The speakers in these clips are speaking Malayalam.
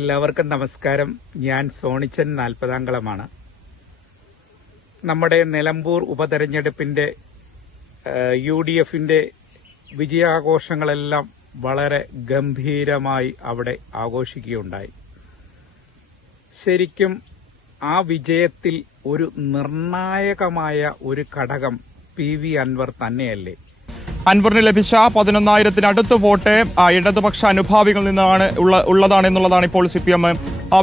എല്ലാവർക്കും നമസ്കാരം. ഞാൻ സോണിച്ചൻ നാൽപ്പതാംകളമാണ് നമ്മുടെ നിലമ്പൂർ ഉപതെരഞ്ഞെടുപ്പിന്റെ യു ഡി എഫിന്റെ വിജയാഘോഷങ്ങളെല്ലാം വളരെ ഗംഭീരമായി അവിടെ ആഘോഷിക്കുകയുണ്ടായി. ശരിക്കും ആ വിജയത്തിൽ ഒരു നിർണായകമായ ഒരു ഘടകം പി വി അൻവർ തന്നെയല്ലേ? അൻവറിന് ലഭിച്ച പതിനൊന്നായിരത്തിനടുത്ത് വോട്ട് ഇടതുപക്ഷ അനുഭാവികളിൽ നിന്നാണ് ഉള്ള ഉള്ളതാണ് എന്നുള്ളതാണ് ഇപ്പോൾ സി പി എം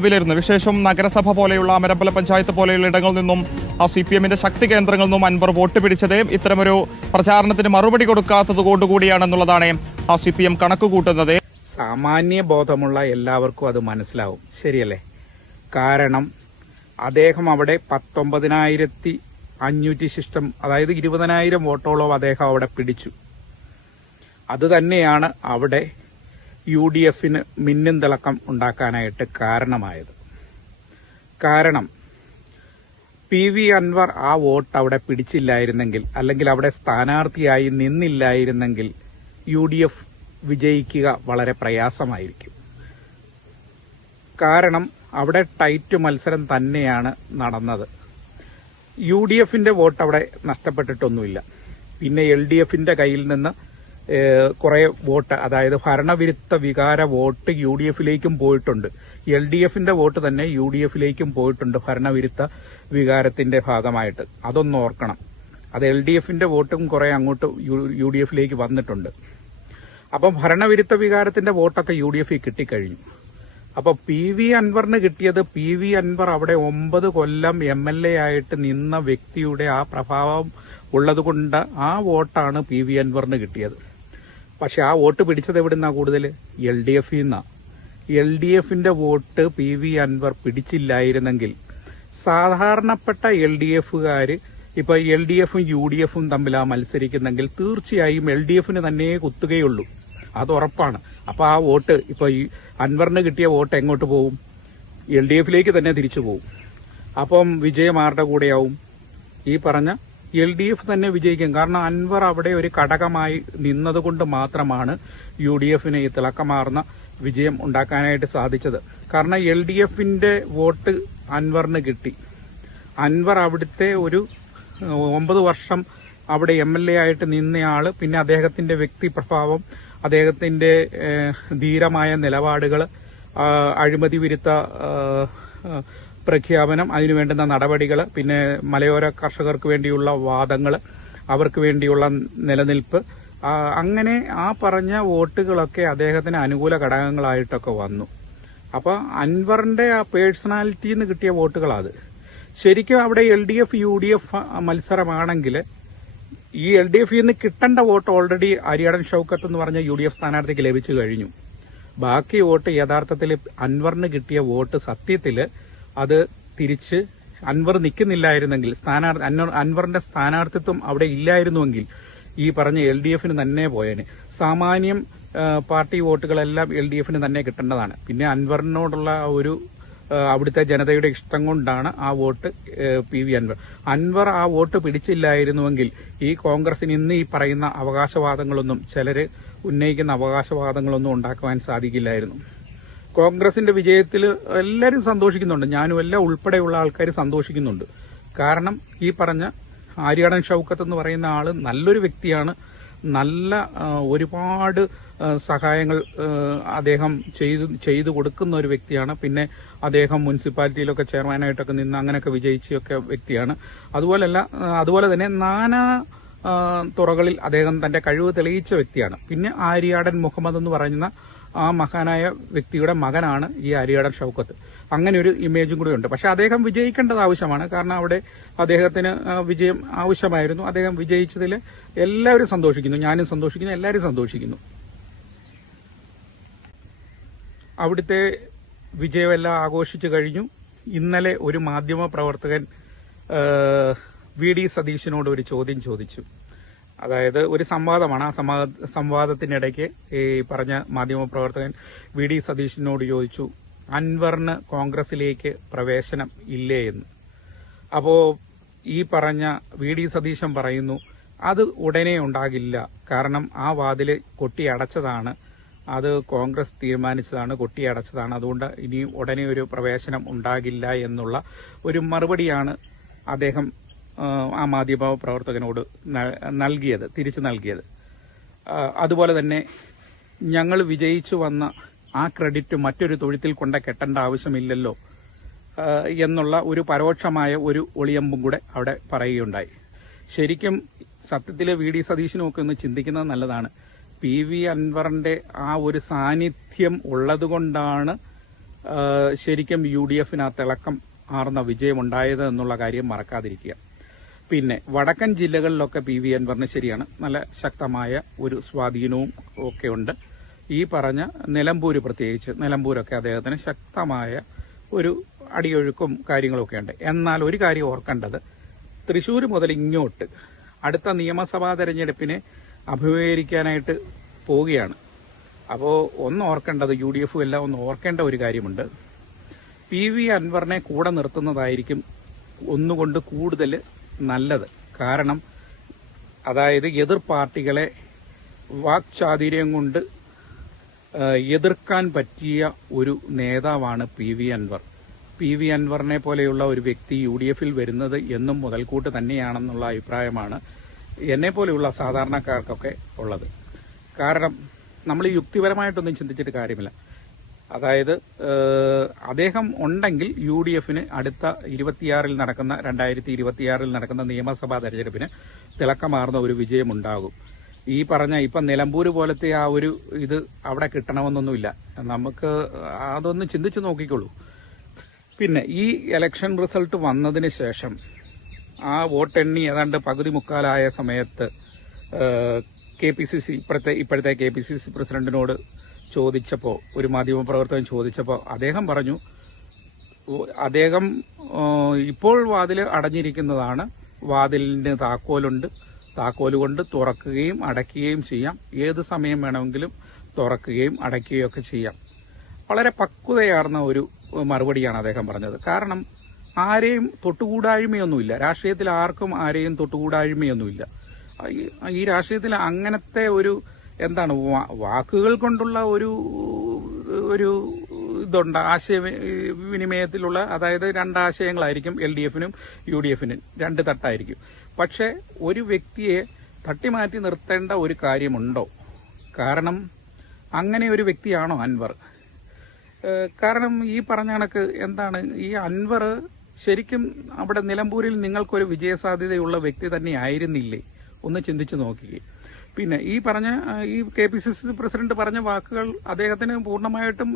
വിലയിരുന്നത് വിശേഷം നഗരസഭ പോലെയുള്ള അമരമ്പല പഞ്ചായത്ത് പോലെയുള്ള ഇടങ്ങളിൽ നിന്നും ആ സി പി എമ്മിന്റെ ശക്തി കേന്ദ്രങ്ങളിൽ നിന്നും അൻവർ വോട്ട് പിടിച്ചത് ഇത്തരമൊരു പ്രചാരണത്തിന് മറുപടി കൊടുക്കാത്തത് കൊണ്ടുകൂടിയാണെന്നുള്ളതാണ് ആ സി പി എം കണക്ക് കൂട്ടുന്നത് സാമാന്യ ബോധമുള്ള എല്ലാവർക്കും അത് മനസ്സിലാവും. ശരിയല്ലേ? കാരണം അദ്ദേഹം അവിടെ പത്തൊമ്പതിനായിരത്തി അഞ്ഞൂറ്റി ശിഷ്ടം അതായത് ഇരുപതിനായിരം വോട്ടോളം അദ്ദേഹം അവിടെ പിടിച്ചു. അത് തന്നെയാണ് അവിടെ യു ഡി എഫിന് മിന്നും തിളക്കം ഉണ്ടാക്കാനായിട്ട് കാരണമായത്. കാരണം പി വി അൻവർ ആ വോട്ട് അവിടെ പിടിച്ചില്ലായിരുന്നെങ്കിൽ അല്ലെങ്കിൽ അവിടെ സ്ഥാനാർത്ഥിയായി നിന്നില്ലായിരുന്നെങ്കിൽ യു ഡി എഫ് വിജയിക്കുക വളരെ പ്രയാസമായിരിക്കും. കാരണം അവിടെ ടൈറ്റ് മത്സരം തന്നെയാണ് നടന്നത്. യു ഡി എഫിന്റെ വോട്ട് അവിടെ നഷ്ടപ്പെട്ടിട്ടൊന്നുമില്ല. പിന്നെ എൽ ഡി എഫിന്റെ കയ്യിൽ നിന്ന് കുറെ വോട്ട് അതായത് ഭരണവിരുദ്ധ വികാര വോട്ട് യു ഡി എഫിലേക്കും പോയിട്ടുണ്ട്. എൽ ഡി എഫിന്റെ വോട്ട് തന്നെ യു ഡി എഫിലേക്കും പോയിട്ടുണ്ട് ഭരണവിരുദ്ധ വികാരത്തിന്റെ ഭാഗമായിട്ട്. അതൊന്ന് ഓർക്കണം. അത് എൽ ഡി എഫിന്റെ വോട്ടും കുറെ അങ്ങോട്ട് യു ഡി എഫിലേക്ക് വന്നിട്ടുണ്ട്. അപ്പം ഭരണവിരുദ്ധ വികാരത്തിന്റെ വോട്ടൊക്കെ യു ഡി എഫിൽ കിട്ടിക്കഴിഞ്ഞു. അപ്പൊ പി വി അൻവറിന് കിട്ടിയത് പി വി അൻവർ അവിടെ ഒമ്പത് കൊല്ലം എം എൽ എ ആയിട്ട് നിന്ന വ്യക്തിയുടെ ആ പ്രഭാവം ഉള്ളതുകൊണ്ട് ആ വോട്ടാണ് പി വി അൻവറിന് കിട്ടിയത്. പക്ഷെ ആ വോട്ട് പിടിച്ചത് എവിടുന്നാ കൂടുതൽ എൽ ഡി എഫിൽ നിന്നാ. എൽ ഡി എഫിന്റെ വോട്ട് പി വി അൻവർ പിടിച്ചില്ലായിരുന്നെങ്കിൽ സാധാരണപ്പെട്ട എൽ ഡി എഫുകാര് ഇപ്പൊ എൽ ഡി എഫും യു ഡി എഫും തമ്മിലാ മത്സരിക്കുന്നെങ്കിൽ തീർച്ചയായും എൽ ഡി എഫിന് തന്നെ കുത്തുകയുള്ളൂ. അത് ഉറപ്പാണ്. അപ്പൊ ആ വോട്ട് ഇപ്പൊ ഈ അൻവറിന് കിട്ടിയ വോട്ട് എങ്ങോട്ട് പോകും എൽ ഡി എഫിലേക്ക് തന്നെ തിരിച്ചു പോകും അപ്പം വിജയം ആരുടെ കൂടെയാവും. ഈ പറഞ്ഞ എൽ ഡി എഫ് തന്നെ വിജയിക്കും. കാരണം അൻവർ അവിടെ ഒരു ഘടകമായി നിന്നതുകൊണ്ട് മാത്രമാണ് യു ഡി എഫിന് ഈ തിളക്കമാർന്ന വിജയം ഉണ്ടാക്കാനായിട്ട് സാധിച്ചത്. കാരണം എൽ ഡി എഫിന്റെ വോട്ട് അൻവറിന് കിട്ടി. അൻവർ അവിടുത്തെ ഒരു ഒമ്പത് വർഷം അവിടെ എം എൽ എ ആയിട്ട് നിന്നയാൾ പിന്നെ അദ്ദേഹത്തിന്റെ വ്യക്തി പ്രഭാവം അദ്ദേഹത്തിന്റെ ധീരമായ നിലപാടുകൾ അഴിമതി വിരുദ്ധ പ്രഖ്യാപനം അതിനു വേണ്ടുന്ന നടപടികൾ പിന്നെ മലയോര കർഷകർക്ക് വേണ്ടിയുള്ള വാദങ്ങൾ അവർക്ക് വേണ്ടിയുള്ള നിലനിൽപ്പ്. അങ്ങനെ ആ പറഞ്ഞ വോട്ടുകളൊക്കെ അദ്ദേഹത്തിന് അനുകൂല ഘടകങ്ങളായിട്ടൊക്കെ വന്നു. അപ്പൊ അൻവറിന്റെ ആ പേഴ്സണാലിറ്റിയിൽ നിന്ന് കിട്ടിയ വോട്ടുകളാത്. ശരിക്കും അവിടെ L D F U D F മത്സരമാണെങ്കിൽ ഈ എൽ ഡി എഫിൽ നിന്ന് കിട്ടേണ്ട വോട്ട് ഓൾറെഡി അരിയാടൻ ഷൌക്കത്ത് എന്ന് പറഞ്ഞ യു ഡി എഫ് സ്ഥാനാർത്ഥിക്ക് ലഭിച്ചു കഴിഞ്ഞു. ബാക്കി വോട്ട് യഥാർത്ഥത്തിൽ അൻവറിന് കിട്ടിയ വോട്ട് സത്യത്തിൽ അത് തിരിച്ച് അൻവർ നിൽക്കുന്നില്ലായിരുന്നെങ്കിൽ സ്ഥാനാർത്ഥി അൻവറിന്റെ സ്ഥാനാർത്ഥിത്വം അവിടെ ഇല്ലായിരുന്നുവെങ്കിൽ ഈ പറഞ്ഞ എൽ ഡി എഫിന് തന്നെ പോയേനെ. സാമാന്യം പാർട്ടി വോട്ടുകളെല്ലാം എൽ ഡി എഫിന് തന്നെ കിട്ടേണ്ടതാണ്. പിന്നെ അൻവറിനോടുള്ള ഒരു അവിടുത്തെ ജനതയുടെ ഇഷ്ടം കൊണ്ടാണ് ആ vote P. V. Anvar. Anvar ആ വോട്ട് പിടിച്ചില്ലായിരുന്നുവെങ്കിൽ ഈ കോൺഗ്രസിന് ഇന്ന് ഈ പറയുന്ന അവകാശവാദങ്ങളൊന്നും ചിലര് ഉന്നയിക്കുന്ന അവകാശവാദങ്ങളൊന്നും ഉണ്ടാക്കുവാൻ സാധിക്കില്ലായിരുന്നു. കോൺഗ്രസിന്റെ വിജയത്തിൽ എല്ലാവരും സന്തോഷിക്കുന്നുണ്ട്. ഞാനും എല്ലാം ഉൾപ്പെടെയുള്ള ആൾക്കാർ സന്തോഷിക്കുന്നുണ്ട്. കാരണം ഈ പറഞ്ഞ ആര്യാടൻ ഷൌക്കത്ത് എന്ന് പറയുന്ന ആൾ നല്ലൊരു വ്യക്തിയാണ്. നല്ല ഒരുപാട് സഹായങ്ങൾ അദ്ദേഹം ചെയ്തു ചെയ്തു കൊടുക്കുന്ന ഒരു വ്യക്തിയാണ്. പിന്നെ അദ്ദേഹം മുനിസിപ്പാലിറ്റിയിലൊക്കെ ചെയർമാനായിട്ടൊക്കെ നിന്ന് അങ്ങനെയൊക്കെ വിജയിച്ചൊക്കെ വ്യക്തിയാണ്. അതുപോലല്ല ആ, അതുപോലെ തന്നെ നാനാ തുറകളിൽ അദ്ദേഹം തന്റെ കഴിവ് തെളിയിച്ച വ്യക്തിയാണ്. പിന്നെ ആര്യാടൻ മുഹമ്മദ് എന്ന് പറയുന്ന ആ മഹാനായ വ്യക്തിയുടെ മകനാണ് ഈ അരിയടൻ ഷൗക്കത്ത്. അങ്ങനെ ഒരു ഇമേജും കൂടി ഉണ്ട്. പക്ഷെ അദ്ദേഹം വിജയിക്കേണ്ടത് ആവശ്യമാണ്. കാരണം അവിടെ അദ്ദേഹത്തിന് വിജയം ആവശ്യമായിരുന്നു. അദ്ദേഹം വിജയിച്ചതിൽ എല്ലാവരും സന്തോഷിക്കുന്നു. ഞാനും സന്തോഷിക്കുന്നു. എല്ലാവരും സന്തോഷിക്കുന്നു. അവിടുത്തെ വിജയമെല്ലാം ആഘോഷിച്ചു കഴിഞ്ഞു. ഇന്നലെ ഒരു മാധ്യമ പ്രവർത്തകൻ വി ഡി സതീശനോട് ഒരു ചോദ്യം ചോദിച്ചു. അതായത് ഒരു സംവാദമാണ്. ആ സംവാദ സംവാദത്തിനിടയ്ക്ക് ഈ പറഞ്ഞ മാധ്യമപ്രവർത്തകൻ വി ഡി സതീഷിനോട് ചോദിച്ചു അൻവറിന് കോൺഗ്രസിലേക്ക് പ്രവേശനം ഇല്ലേ എന്ന്? അപ്പോ ഈ പറഞ്ഞ വി ഡി സതീശൻ പറയുന്നു അത് ഉടനെ ഉണ്ടാകില്ല. കാരണം ആ വാതിൽ കൊട്ടി അടച്ചതാണ് അത് കോൺഗ്രസ് തീരുമാനിച്ചതാണ് കൊട്ടി അടച്ചതാണ് അതുകൊണ്ട് ഇനി ഉടനെ ഒരു പ്രവേശനം ഉണ്ടാകില്ല എന്നുള്ള ഒരു മറുപടിയാണ് അദ്ദേഹം ആ, മാധ്യമ പ്രവർത്തകനോട് നൽകിയത് തിരിച്ചു നൽകിയത്. അതുപോലെ തന്നെ ഞങ്ങൾ വിജയിച്ചു വന്ന ആ ക്രെഡിറ്റ് മറ്റൊരു തൊഴുത്തിൽ കൊണ്ട കെട്ടേണ്ട ആവശ്യമില്ലല്ലോ എന്നുള്ള ഒരു പരോക്ഷമായ ഒരു ഒളിയമ്പും കൂടെ അവിടെ പറയുകയുണ്ടായി. ശരിക്കും സത്യത്തിലെ വി ഡി സതീശിനുമൊക്കെ ഒന്ന് ചിന്തിക്കുന്നത് നല്ലതാണ്. പി വി അൻവറിന്റെ ആ ഒരു സാന്നിധ്യം ഉള്ളതുകൊണ്ടാണ് ശരിക്കും യു ഡി എഫിന് ആ തിളക്കം ആർന്ന വിജയമുണ്ടായത് എന്നുള്ള കാര്യം മറക്കാതിരിക്കുക. പിന്നെ വടക്കൻ ജില്ലകളിലൊക്കെ പി വി അൻവറിന് ശരിയാണ് നല്ല ശക്തമായ ഒരു സ്വാധീനവും ഒക്കെ ഉണ്ട്. ഈ പറഞ്ഞ നിലമ്പൂര് പ്രത്യേകിച്ച് നിലമ്പൂരൊക്കെ അദ്ദേഹത്തിന് ശക്തമായ ഒരു അടിയൊഴുക്കും കാര്യങ്ങളൊക്കെ ഉണ്ട്. എന്നാൽ ഒരു കാര്യം ഓർക്കേണ്ടത് തൃശൂർ മുതൽ ഇങ്ങോട്ട് അടുത്ത നിയമസഭാ തെരഞ്ഞെടുപ്പിനെ അഭിമുഖീകരിക്കാനായിട്ട് പോവുകയാണ്. അപ്പോൾ ഒന്ന് ഓർക്കേണ്ടത് യു ഡി എഫും എല്ലാം ഒന്ന് ഓർക്കേണ്ട ഒരു കാര്യമുണ്ട്. പി വി അൻവറിനെ കൂടെ നിർത്തുന്നതായിരിക്കും ഒന്നുകൊണ്ട് കൂടുതൽ നല്ലത്. കാരണം അതായത് എതിർ പാർട്ടികളെ വാക്ചാതുര്യം കൊണ്ട് എതിർക്കാൻ പറ്റിയ ഒരു നേതാവാണ് P V Anvar. P V അൻവറിനെ പോലെയുള്ള ഒരു വ്യക്തി യു ഡി എഫിൽ വരുന്നത് എന്നും മുതൽക്കൂട്ട് തന്നെയാണെന്നുള്ള അഭിപ്രായമാണ് എന്നെ പോലെയുള്ള സാധാരണക്കാർക്കൊക്കെ ഉള്ളത്. കാരണം നമ്മൾ യുക്തിപരമായിട്ടൊന്നും ചിന്തിച്ചിട്ട് കാര്യമില്ല. അതായത് അദ്ദേഹം ഉണ്ടെങ്കിൽ യു ഡി എഫിന് അടുത്ത ഇരുപത്തിയാറിൽ നടക്കുന്ന രണ്ടായിരത്തി ഇരുപത്തിയാറിൽ നടക്കുന്ന നിയമസഭാ തെരഞ്ഞെടുപ്പിന് തിളക്കമാർന്ന ഒരു വിജയമുണ്ടാകും. ഈ പറഞ്ഞ ഇപ്പൊ നിലമ്പൂര് പോലത്തെ ആ ഒരു ഇത് അവിടെ കിട്ടണമെന്നൊന്നുമില്ല. നമുക്ക് അതൊന്ന് ചിന്തിച്ചു നോക്കിക്കോളൂ. പിന്നെ ഈ ഇലക്ഷൻ റിസൾട്ട് വന്നതിന് ശേഷം ആ വോട്ടെണ്ണി ഏതാണ്ട് പകുതി മുക്കാലായ സമയത്ത് കെ പി സി സി ഇപ്പോഴത്തെ ഇപ്പോഴത്തെ കെ പി സി സി പ്രസിഡന്റിനോട് ചോദിച്ചപ്പോൾ ഒരു മാധ്യമപ്രവർത്തകൻ ചോദിച്ചപ്പോൾ അദ്ദേഹം പറഞ്ഞു അദ്ദേഹം ഇപ്പോൾ വാതിൽ അടഞ്ഞിരിക്കുന്നതാണ്. വാതിലിന് താക്കോലുണ്ട്. താക്കോൽ കൊണ്ട് തുറക്കുകയും അടയ്ക്കുകയും ചെയ്യാം. ഏത് സമയം വേണമെങ്കിലും തുറക്കുകയും അടയ്ക്കുകയും ഒക്കെ ചെയ്യാം. വളരെ പക്വതയാർന്ന ഒരു മറുപടിയാണ് അദ്ദേഹം പറഞ്ഞത്. കാരണം ആരെയും തൊട്ടുകൂടായ്മയൊന്നുമില്ല. രാഷ്ട്രീയത്തിൽ ആർക്കും ആരെയും തൊട്ടുകൂടായ്മയൊന്നുമില്ല. ഈ- രാഷ്ട്രീയത്തിൽ അങ്ങനത്തെ ഒരു എന്താണ് വാക്കുകൾ കൊണ്ടുള്ള ഒരു ഒരു ഇതുണ്ട് ആശയ വിനിമയത്തിലുള്ള അതായത് രണ്ടാശയങ്ങളായിരിക്കും എൽ ഡി എഫിനും യു ഡി എഫിനും രണ്ട് തട്ടായിരിക്കും. പക്ഷെ ഒരു വ്യക്തിയെ തട്ടിമാറ്റി നിർത്തേണ്ട ഒരു കാര്യമുണ്ടോ? കാരണം അങ്ങനെ ഒരു വ്യക്തിയാണോ അൻവർ? കാരണം ഈ പറഞ്ഞ കണക്ക് എന്താണ് ഈ അൻവർ ശരിക്കും അവിടെ നിലമ്പൂരിൽ നിങ്ങൾക്കൊരു വിജയസാധ്യതയുള്ള വ്യക്തി തന്നെ ആയിരുന്നില്ലേ ഒന്ന് ചിന്തിച്ചു നോക്കിക്കേ. പിന്നെ ഈ പറഞ്ഞ ഈ K P C C president പറഞ്ഞ വാക്കുകൾ അദ്ദേഹത്തിന് പൂർണമായിട്ടും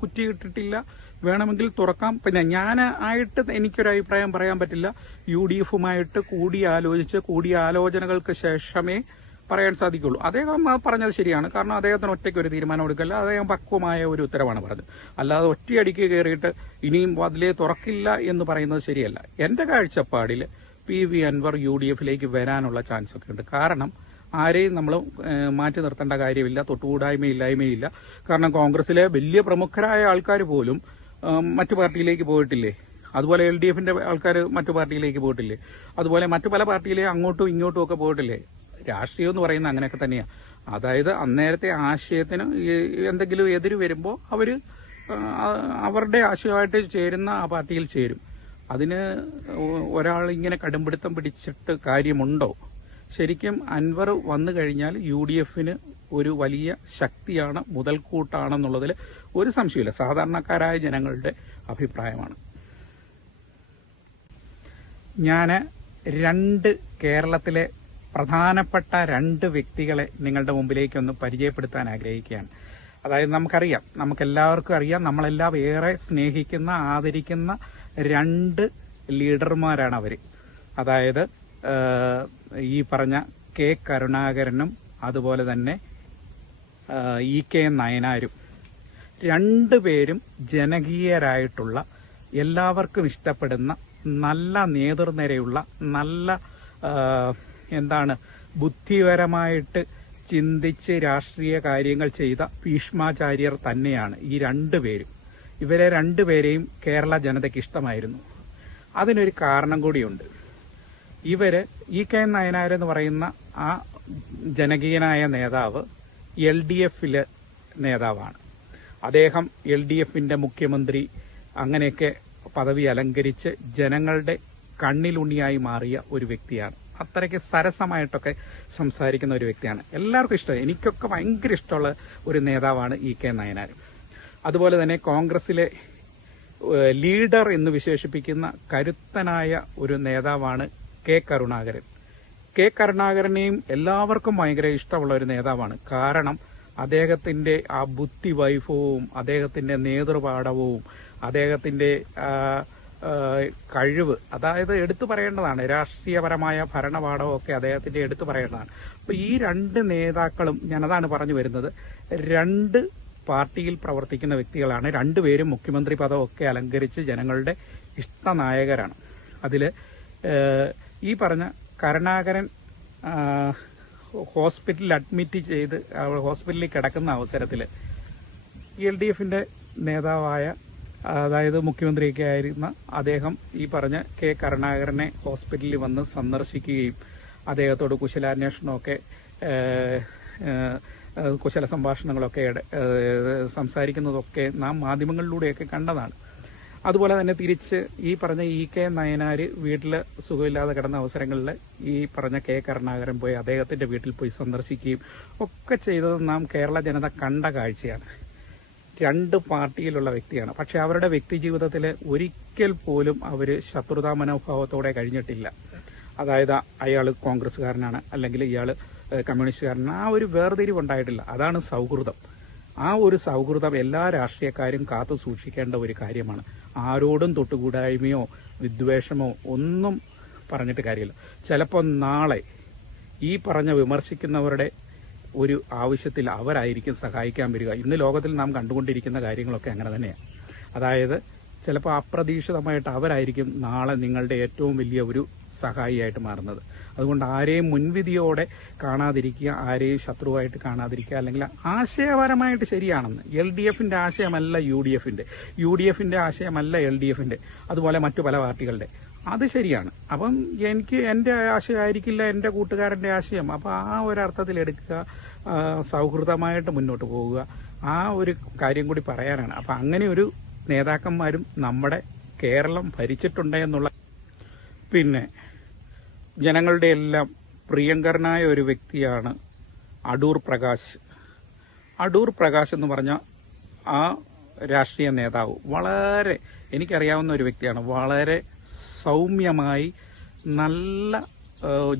കുറ്റിയിട്ടിട്ടില്ല. വേണമെങ്കിൽ തുറക്കാം. പിന്നെ ഞാൻ ആയിട്ട് എനിക്കൊരു അഭിപ്രായം പറയാൻ പറ്റില്ല. യു ഡി എഫുമായിട്ട് കൂടിയാലോചിച്ച് കൂടിയാലോചനകൾക്ക് ശേഷമേ പറയാൻ സാധിക്കുള്ളൂ. അദ്ദേഹം പറഞ്ഞത് ശരിയാണ്. കാരണം അദ്ദേഹത്തിന് ഒറ്റയ്ക്ക് ഒരു തീരുമാനം എടുക്കല്ല. അദ്ദേഹം പക്വമായ ഒരു ഉത്തരവാണ് പറഞ്ഞത്. അല്ലാതെ ഒറ്റയടിക്ക് കയറിയിട്ട് ഇനിയും അതിലേ തുറക്കില്ല എന്ന് പറയുന്നത് ശരിയല്ല. എന്റെ കാഴ്ചപ്പാടിൽ P V Anvar U D എഫിലേക്ക് വരാനുള്ള ചാൻസ് ഒക്കെ ഉണ്ട്. കാരണം ആരെയും നമ്മൾ മാറ്റി നിർത്തേണ്ട കാര്യമില്ല തൊട്ടുകൂടായ്മയില്ലായ്മയില്ല. കാരണം കോൺഗ്രസിലെ വലിയ പ്രമുഖരായ ആൾക്കാർ പോലും മറ്റു പാർട്ടിയിലേക്ക് പോയിട്ടില്ലേ? അതുപോലെ എൽ ഡി എഫിന്റെ ആൾക്കാർ മറ്റു പാർട്ടിയിലേക്ക് പോയിട്ടില്ലേ? അതുപോലെ മറ്റു പല പാർട്ടിയിലെ അങ്ങോട്ടും ഇങ്ങോട്ടും ഒക്കെ പോയിട്ടില്ലേ? രാഷ്ട്രീയം എന്ന് പറയുന്നത് അങ്ങനെയൊക്കെ തന്നെയാണ് അതായത് അന്നേരത്തെ ആശയത്തിന് എന്തെങ്കിലും എതിര് വരുമ്പോൾ അവർ അവരുടെ ആശയമായിട്ട് ചേരുന്ന ആ പാർട്ടിയിൽ ചേരും. അതിന് ഒരാൾ ഇങ്ങനെ കടുംപിടുത്തം പിടിച്ചിട്ട് കാര്യമുണ്ടോ? ശരിക്കും അൻവർ വന്നു കഴിഞ്ഞാൽ യു ഡി എഫിന് ഒരു വലിയ ശക്തിയാണ് മുതൽക്കൂട്ടാണെന്നുള്ളതിൽ ഒരു സംശയമില്ല സാധാരണക്കാരായ ജനങ്ങളുടെ അഭിപ്രായമാണ്. ഞാൻ രണ്ട് കേരളത്തിലെ പ്രധാനപ്പെട്ട രണ്ട് വ്യക്തികളെ നിങ്ങളുടെ മുമ്പിലേക്കൊന്ന് പരിചയപ്പെടുത്താൻ ആഗ്രഹിക്കുകയാണ്. അതായത് നമുക്കറിയാം നമുക്കെല്ലാവർക്കും അറിയാം നമ്മളെല്ലാം ഏറെ സ്നേഹിക്കുന്ന ആദരിക്കുന്ന രണ്ട് ലീഡർമാരാണ് അവർ അതായത് ഈ പറഞ്ഞ കെ കരുണാകരനും അതുപോലെ തന്നെ ഇ കെ നയനാരും രണ്ടുപേരും ജനകീയരായിട്ടുള്ള എല്ലാവർക്കും ഇഷ്ടപ്പെടുന്ന നല്ല നേതൃനിരയുള്ള നല്ല എന്താണ് ബുദ്ധിപരമായിട്ട് ചിന്തിച്ച് രാഷ്ട്രീയ കാര്യങ്ങൾ ചെയ്ത ഭീഷ്മാചാര്യർ തന്നെയാണ് ഈ രണ്ടുപേരും ഇവരെ രണ്ടുപേരെയും കേരള ജനതയ്ക്ക് ഇഷ്ടമായിരുന്നു. അതിനൊരു കാരണം കൂടിയുണ്ട്. ഇവർ ഇ കെ നയനാർ എന്ന് പറയുന്ന ആ ജനകീയനായ നേതാവ് എൽ ഡി എഫിൽ നേതാവാണ്. അദ്ദേഹം എൽ ഡി എഫിന്റെ മുഖ്യമന്ത്രി അങ്ങനെയൊക്കെ പദവി അലങ്കരിച്ച് ജനങ്ങളുടെ കണ്ണിലുണ്ണിയായി മാറിയ ഒരു വ്യക്തിയാണ്. അത്രയ്ക്ക് സരസമായിട്ടൊക്കെ സംസാരിക്കുന്ന ഒരു വ്യക്തിയാണ്. എല്ലാവർക്കും ഇഷ്ടം. എനിക്കൊക്കെ ഭയങ്കര ഇഷ്ടമുള്ള ഒരു നേതാവാണ് ഇ കെ നയനാർ. അതുപോലെ തന്നെ കോൺഗ്രസിലെ ലീഡർ എന്ന് വിശേഷിപ്പിക്കുന്ന കരുത്തനായ ഒരു നേതാവാണ് കെ കരുണാകരൻ. കെ കരുണാകരനെയും എല്ലാവർക്കും ഭയങ്കര ഇഷ്ടമുള്ള ഒരു നേതാവാണ്. കാരണം അദ്ദേഹത്തിന്റെ ആ ബുദ്ധി വൈഭവവും അദ്ദേഹത്തിന്റെ നേതൃപാഠവും അദ്ദേഹത്തിന്റെ കഴിവ് അതായത് എടുത്തു പറയേണ്ടതാണ്. രാഷ്ട്രീയപരമായ ഭരണപാഠമൊക്കെ അദ്ദേഹത്തിന്റെ എടുത്തു പറയേണ്ടതാണ്. അപ്പൊ ഈ രണ്ട് നേതാക്കളും ഞാനതാണ് പറഞ്ഞു വരുന്നത് രണ്ട് പാർട്ടിയിൽ പ്രവർത്തിക്കുന്ന വ്യക്തികളാണ്. രണ്ടുപേരും മുഖ്യമന്ത്രി പദമൊക്കെ അലങ്കരിച്ച് ജനങ്ങളുടെ ഇഷ്ടനായകരാണ് ഏഹ്, ഈ പറഞ്ഞ കരുണാകരൻ ഹോസ്പിറ്റലിൽ അഡ്മിറ്റ് ചെയ്ത് ഹോസ്പിറ്റലിൽ കിടക്കുന്ന അവസരത്തിൽ എൽ ഡി എഫിന്റെ നേതാവായ അതായത് മുഖ്യമന്ത്രിയൊക്കെ ആയിരുന്ന അദ്ദേഹം ഈ പറഞ്ഞ കെ കരുണാകരനെ ഹോസ്പിറ്റലിൽ വന്ന് സന്ദർശിക്കുകയും അദ്ദേഹത്തോട് കുശലാന്വേഷണമൊക്കെ കുശല സംഭാഷണങ്ങളൊക്കെ സംസാരിക്കുന്നതൊക്കെ നാം മാധ്യമങ്ങളിലൂടെയൊക്കെ കണ്ടതാണ്. അതുപോലെ തന്നെ തിരിച്ച് ഈ പറഞ്ഞ ഇ കെ നയനാര് വീട്ടിൽ സുഖമില്ലാതെ കിടന്ന അവസരങ്ങളിൽ ഈ പറഞ്ഞ കെ കരുണാകരൻ പോയി അദ്ദേഹത്തിന്റെ വീട്ടിൽ പോയി സന്ദർശിക്കുകയും ഒക്കെ ചെയ്തത് നാം കേരള ജനത കണ്ട കാഴ്ചയാണ്. രണ്ട് പാർട്ടിയിലുള്ള വ്യക്തിയാണ്. പക്ഷെ അവരുടെ വ്യക്തി ജീവിതത്തിൽ ഒരിക്കൽ പോലും അവർ ശത്രുതാ മനോഭാവത്തോടെ കഴിഞ്ഞിട്ടില്ല. അതായത് അയാൾ കോൺഗ്രസ്സുകാരനാണ് അല്ലെങ്കിൽ ഇയാൾ കമ്മ്യൂണിസ്റ്റുകാരനാണ്. ആ ഒരു വേർതിരിവ് ഉണ്ടായിട്ടില്ല അതാണ് സൗഹൃദം. ആ ഒരു സൗഹൃദം എല്ലാ രാഷ്ട്രീയക്കാരും കാത്തു സൂക്ഷിക്കേണ്ട ഒരു കാര്യമാണ്. ആരോടും തൊട്ടുകൂടായ്മയോ വിദ്വേഷമോ ഒന്നും പറഞ്ഞിട്ട് കാര്യമില്ല. ചിലപ്പോൾ നാളെ ഈ പറഞ്ഞ വിമർശിക്കുന്നവരുടെ ഒരു ആവശ്യത്തിൽ അവരായിരിക്കും സഹായിക്കാൻ വരിക. ഇന്ന് ലോകത്തിൽ നാം കണ്ടുകൊണ്ടിരിക്കുന്ന കാര്യങ്ങളൊക്കെ അങ്ങനെ തന്നെയാണ് അതായത് ചിലപ്പോൾ അപ്രതീക്ഷിതമായിട്ട് അവരായിരിക്കും നാളെ നിങ്ങളുടെ ഏറ്റവും വലിയ ഒരു സഹായിയായിട്ട് മാറുന്നത്. അതുകൊണ്ട് ആരെയും മുൻവിധിയോടെ കാണാതിരിക്കുക ആരെയും ശത്രുവായിട്ട് കാണാതിരിക്കുക അല്ലെങ്കിൽ ആശയപരമായിട്ട് ശരിയാണെന്ന്. എൽ ഡി എഫിന്റെ ആശയമല്ല യു ഡി എഫിന്റെ യു ഡി എഫിന്റെ ആശയമല്ല എൽ ഡി എഫിന്റെ അതുപോലെ മറ്റു പല പാർട്ടികളുടെ. അത് ശരിയാണ്. അപ്പം എനിക്ക് എന്റെ ആശയമായിരിക്കില്ല എന്റെ കൂട്ടുകാരന്റെ ആശയം. അപ്പം ആ ഒരു അർത്ഥത്തിൽ എടുക്കുക സൗഹൃദമായിട്ട് മുന്നോട്ട് പോവുക ആ ഒരു കാര്യം കൂടി പറയാനാണ്. അപ്പം അങ്ങനെ ഒരു നേതാക്കന്മാരും നമ്മുടെ കേരളം ഭരിച്ചിട്ടുണ്ട് എന്നുള്ള പിന്നെ ജനങ്ങളുടെ എല്ലാം പ്രിയങ്കരനായ ഒരു വ്യക്തിയാണ് അടൂർ പ്രകാശ്. അടൂർ പ്രകാശ് എന്ന് പറഞ്ഞ ആ രാഷ്ട്രീയ നേതാവ് വളരെ എനിക്കറിയാവുന്ന ഒരു വ്യക്തിയാണ്. വളരെ സൗമ്യമായി നല്ല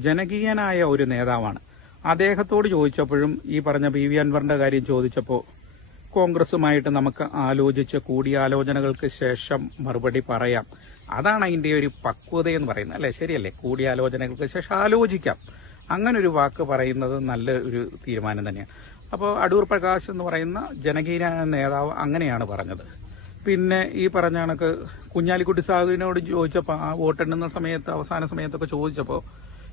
ജനകീയനായ ഒരു നേതാവാണ്. അദ്ദേഹത്തോട് ചോദിച്ചപ്പോഴും ഈ പറഞ്ഞ പി വി അൻവറിന്റെ കാര്യം ചോദിച്ചപ്പോൾ കോൺഗ്രസുമായിട്ട് നമുക്ക് ആലോചിച്ച് കൂടിയാലോചനകൾക്ക് ശേഷം മറുപടി പറയാം. അതാണ് അതിന്റെ ഒരു പക്വത എന്ന് പറയുന്നത് അല്ലെ? ശരിയല്ലേ? കൂടിയാലോചനകൾക്ക് ശേഷം ആലോചിക്കാം. അങ്ങനെ ഒരു വാക്ക് പറയുന്നത് നല്ല ഒരു തീരുമാനം തന്നെയാണ്. അപ്പോൾ അടൂർ പ്രകാശ് എന്ന് പറയുന്ന ജനകീയ നേതാവ് അങ്ങനെയാണ് പറഞ്ഞത്. പിന്നെ ഈ പറഞ്ഞ കണക്ക് കുഞ്ഞാലിക്കുട്ടി സാഹുവിനോട് ചോദിച്ചപ്പോൾ ആ വോട്ടെണ്ണുന്ന സമയത്ത് അവസാന സമയത്തൊക്കെ ചോദിച്ചപ്പോൾ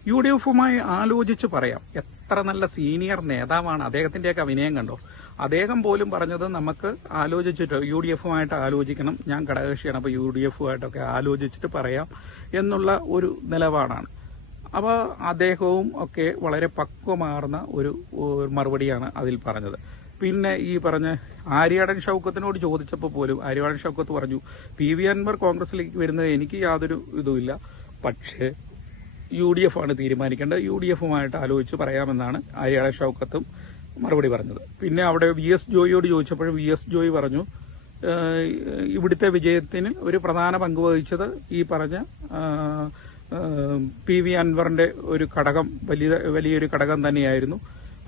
യു ഡി എഫുമായി ആലോചിച്ച് പറയാം. എത്ര നല്ല സീനിയർ നേതാവാണ്. അദ്ദേഹത്തിന്റെയൊക്കെ അഭിനയം കണ്ടോ? അദ്ദേഹം പോലും പറഞ്ഞത് നമുക്ക് ആലോചിച്ചിട്ട് യു ഡി എഫുമായിട്ട് ആലോചിക്കണം. ഞാൻ ഘടകകക്ഷിയാണ് അപ്പോൾ യു ഡി എഫുമായിട്ടൊക്കെ ആലോചിച്ചിട്ട് പറയാം എന്നുള്ള ഒരു നിലപാടാണ്. അപ്പോൾ അദ്ദേഹവും ഒക്കെ വളരെ പക്വമാർന്ന ഒരു മറുപടിയാണ് അതിൽ പറഞ്ഞത്. പിന്നെ ഈ പറഞ്ഞ ആര്യാടൻ ഷൗക്കത്തിനോട് ചോദിച്ചപ്പോൾ പോലും ആര്യാടൻ ഷൗക്കത്ത് പറഞ്ഞു പി വി അൻവർ കോൺഗ്രസിലേക്ക് വരുന്നത് എനിക്ക് യാതൊരു ഇതുമില്ല. പക്ഷേ യു ഡി എഫ് ആണ് തീരുമാനിക്കേണ്ടത്. യു ഡി എഫുമായിട്ട് ആലോചിച്ച് പറയാമെന്നാണ് ആര്യാടൻ ഷൗക്കത്തും മറുപടി പറഞ്ഞത്. പിന്നെ അവിടെ വി എസ് ജോയിയോട് ചോദിച്ചപ്പോൾ വി എസ് ജോയി പറഞ്ഞു ഇവിടുത്തെ വിജയത്തിന് ഒരു പ്രധാന പങ്ക് വഹിച്ചത് ഈ പറഞ്ഞ പി വി അൻവറിന്റെ ഒരു ഘടകം വലിയ വലിയൊരു ഘടകം തന്നെയായിരുന്നു.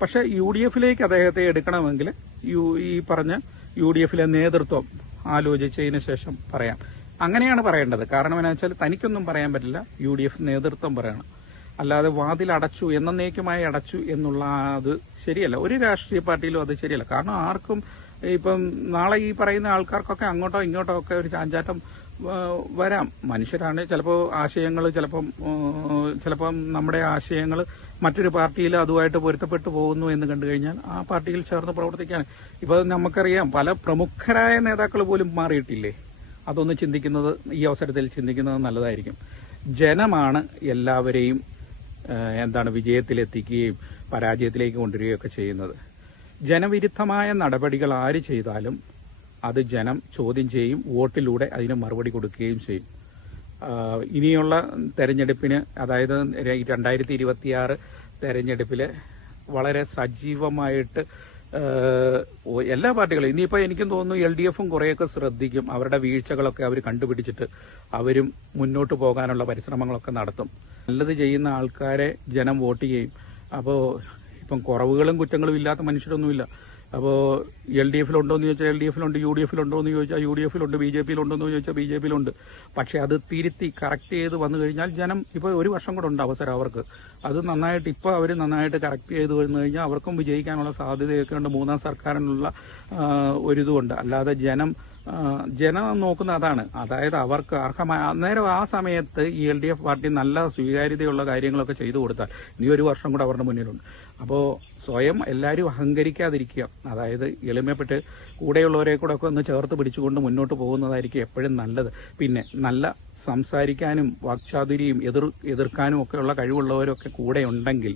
പക്ഷെ യു ഡി എഫിലേക്ക് അദ്ദേഹത്തെ എടുക്കണമെങ്കിൽ യു ഈ പറഞ്ഞ യു ഡി എഫിലെ നേതൃത്വം ആലോചിച്ചതിന് ശേഷം പറയാം. അങ്ങനെയാണ് പറയേണ്ടത്. കാരണം എന്നാ വെച്ചാൽ തനിക്കൊന്നും പറയാൻ പറ്റില്ല. യു ഡി എഫ് നേതൃത്വം പറയണം. അല്ലാതെ വാതിൽ അടച്ചു എന്നേക്കുമായി അടച്ചു എന്നുള്ള അത് ശരിയല്ല. ഒരു രാഷ്ട്രീയ പാർട്ടിയിലും അത് ശരിയല്ല. കാരണം ആർക്കും ഇപ്പം നാളെ ഈ പറയുന്ന ആൾക്കാർക്കൊക്കെ അങ്ങോട്ടോ ഇങ്ങോട്ടോ ഒക്കെ ഒരു ചാഞ്ചാട്ടം വരാം. മനുഷ്യരാണ്. ചിലപ്പോൾ ആശയങ്ങൾ ചിലപ്പം ചിലപ്പം നമ്മുടെ ആശയങ്ങൾ മറ്റൊരു പാർട്ടിയിൽ അതുമായിട്ട് പൊരുത്തപ്പെട്ടു പോകുന്നു എന്ന് കണ്ടു കഴിഞ്ഞാൽ ആ പാർട്ടിയിൽ ചേർന്ന് പ്രവർത്തിക്കാൻ ഇപ്പൊ നമുക്കറിയാം പല പ്രമുഖരായ നേതാക്കൾ പോലും മാറിയിട്ടില്ലേ? അതൊന്ന് ചിന്തിക്കുന്നത് ഈ അവസരത്തിൽ ചിന്തിക്കുന്നത് നല്ലതായിരിക്കും. ജനമാണ് എല്ലാവരെയും എന്താണ് വിജയത്തിലെത്തിക്കുകയും പരാജയത്തിലേക്ക് കൊണ്ടുവരികയൊക്കെ ചെയ്യുന്നത്. ജനവിരുദ്ധമായ നടപടികൾ ആര് ചെയ്താലും അത് ജനം ചോദ്യം ചെയ്യും വോട്ടിലൂടെ അതിന് മറുപടി കൊടുക്കുകയും ചെയ്യും. ഇനിയുള്ള തെരഞ്ഞെടുപ്പിന് അതായത് രണ്ടായിരത്തി ഇരുപത്തിയാറ് തെരഞ്ഞെടുപ്പിൽ വളരെ സജീവമായിട്ട് എല്ലാ പാർട്ടികളും. ഇനിയിപ്പോൾ എനിക്കും തോന്നുന്നു എൽ ഡി എഫും കുറേയൊക്കെ ശ്രദ്ധിക്കും. അവരുടെ വീഴ്ചകളൊക്കെ അവർ കണ്ടുപിടിച്ചിട്ട് അവരും മുന്നോട്ട് പോകാനുള്ള പരിശ്രമങ്ങളൊക്കെ നടത്തും. നല്ലത് ചെയ്യുന്ന ആൾക്കാരെ ജനം വോട്ട് ചെയ്യും. അപ്പോൾ ഇപ്പം കുറവുകളും കുറ്റങ്ങളും ഇല്ലാത്ത മനുഷ്യരൊന്നുമില്ല. അപ്പോൾ എൽ ഡി എഫിലുണ്ടോയെന്ന് ചോദിച്ചാൽ എൽ ഡി എഫിലുണ്ട് യു ഡി എഫിലുണ്ടോ എന്ന് ചോദിച്ചാൽ യു ഡി എഫിലുണ്ട് ബി ജെ പിയിലുണ്ടോ എന്ന് ചോദിച്ചാൽ ബി ജെ പിയിലുണ്ട്. പക്ഷേ അത് തിരുത്തി കറക്റ്റ് ചെയ്ത് വന്നു കഴിഞ്ഞാൽ ജനം ഇപ്പോൾ ഒരു വർഷം കൂടെ ഉണ്ട് അവസരം അവർക്ക്. അത് നന്നായിട്ട് ഇപ്പോൾ അവർ നന്നായിട്ട് കറക്റ്റ് ചെയ്ത് വന്നു കഴിഞ്ഞാൽ അവർക്കും വിജയിക്കാനുള്ള സാധ്യതയൊക്കെ ഉണ്ട്. മൂന്നാം സർക്കാരിനുള്ള ഒരിതുമുണ്ട് അല്ലാതെ ജനം ജനം നോക്കുന്ന അതാണ്. അതായത് അവർക്ക് അർഹമായ അന്നേരം ആ സമയത്ത് ഈ എൽ ഡി എഫ് പാർട്ടി നല്ല സ്വീകാര്യതയുള്ള കാര്യങ്ങളൊക്കെ ചെയ്തു കൊടുത്താൽ ഇനി ഒരു വർഷം കൂടെ അവരുടെ മുന്നിലുണ്ട്. അപ്പോൾ സ്വയം എല്ലാവരും അഹങ്കരിക്കാതിരിക്കുക. അതായത് എളിമപ്പെട്ട് കൂടെയുള്ളവരെ കൂടെ ഒക്കെ ഒന്ന് ചേർത്ത് പിടിച്ചുകൊണ്ട് മുന്നോട്ട് പോകുന്നതായിരിക്കും എപ്പോഴും നല്ലത്. പിന്നെ നല്ല സംസാരിക്കാനും വാക്ചാതുരിയും എതിർ എതിർക്കാനും ഒക്കെയുള്ള കഴിവുള്ളവരൊക്കെ കൂടെ ഉണ്ടെങ്കിൽ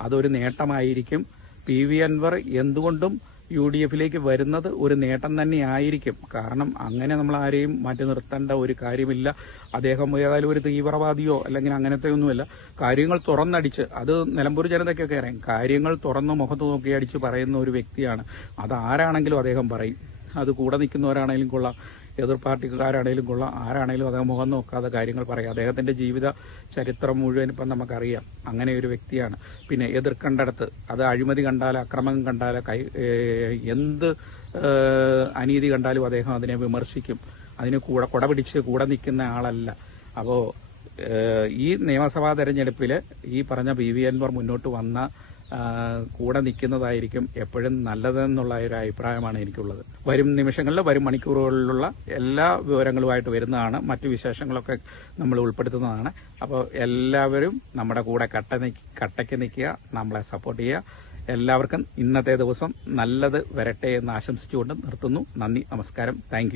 അതൊരു നേട്ടമായിരിക്കും. പി വി അൻവർ എന്തുകൊണ്ടും യു ഡി എഫിലേക്ക് വരുന്നത് ഒരു നേട്ടം തന്നെയായിരിക്കും. കാരണം അങ്ങനെ നമ്മൾ ആരെയും മാറ്റി നിർത്തേണ്ട ഒരു കാര്യമില്ല. അദ്ദേഹം ഏതായാലും ഒരു തീവ്രവാദിയോ അല്ലെങ്കിൽ അങ്ങനത്തെ ഒന്നുമല്ല കാര്യങ്ങൾ തുറന്നടിച്ച് അത് നിലമ്പൂർ ജനതയ്ക്കൊക്കെ അറിയാം. കാര്യങ്ങൾ തുറന്ന് മുഖത്ത് നോക്കി അടിച്ച് പറയുന്ന ഒരു വ്യക്തിയാണ്. അത് ആരാണെങ്കിലും അദ്ദേഹം പറയും. അത് കൂടെ നിൽക്കുന്നവരാണെങ്കിലും കൊള്ളാം. എതിർ പാർട്ടിക്കാരാണേലും കൊള്ളാം. ആരാണേലും അദ്ദേഹം മുഖം നോക്കാതെ കാര്യങ്ങൾ പറയാം. അദ്ദേഹത്തിന്റെ ജീവിത ചരിത്രം മുഴുവൻ ഇപ്പം നമുക്കറിയാം. അങ്ങനെ ഒരു വ്യക്തിയാണ്. പിന്നെ എതിർക്കേണ്ടടത്ത് അത് അഴിമതി കണ്ടാൽ അക്രമം കണ്ടാൽ കൈ എന്ത് അനീതി കണ്ടാലും അദ്ദേഹം അതിനെ വിമർശിക്കും. അതിന് കൂടെ കുട പിടിച്ച് കൂടെ നിൽക്കുന്ന ആളല്ല. അപ്പോൾ ഈ നിയമസഭാ തെരഞ്ഞെടുപ്പിൽ ഈ പറഞ്ഞ പി വി അൻവർ മുന്നോട്ട് വന്ന കൂടെ നിൽക്കുന്നതായിരിക്കും എപ്പോഴും നല്ലതെന്നുള്ള ഒരു അഭിപ്രായമാണ് എനിക്കുള്ളത്. വരും നിമിഷങ്ങളിൽ വരും മണിക്കൂറുകളിലുള്ള എല്ലാ വിവരങ്ങളുമായിട്ട് വരുന്നതാണ്. മറ്റു വിശേഷങ്ങളൊക്കെ നമ്മൾ ഉൾപ്പെടുത്തുന്നതാണ്. അപ്പോൾ എല്ലാവരും നമ്മുടെ കൂടെ കട്ട കട്ടയ്ക്ക് നിൽക്കുക നമ്മളെ സപ്പോർട്ട് ചെയ്യുക. എല്ലാവർക്കും ഇന്നത്തെ ദിവസം നല്ലത് വരട്ടെ എന്ന് ആശംസിച്ചുകൊണ്ട് നിർത്തുന്നു. നന്ദി നമസ്കാരം. താങ്ക്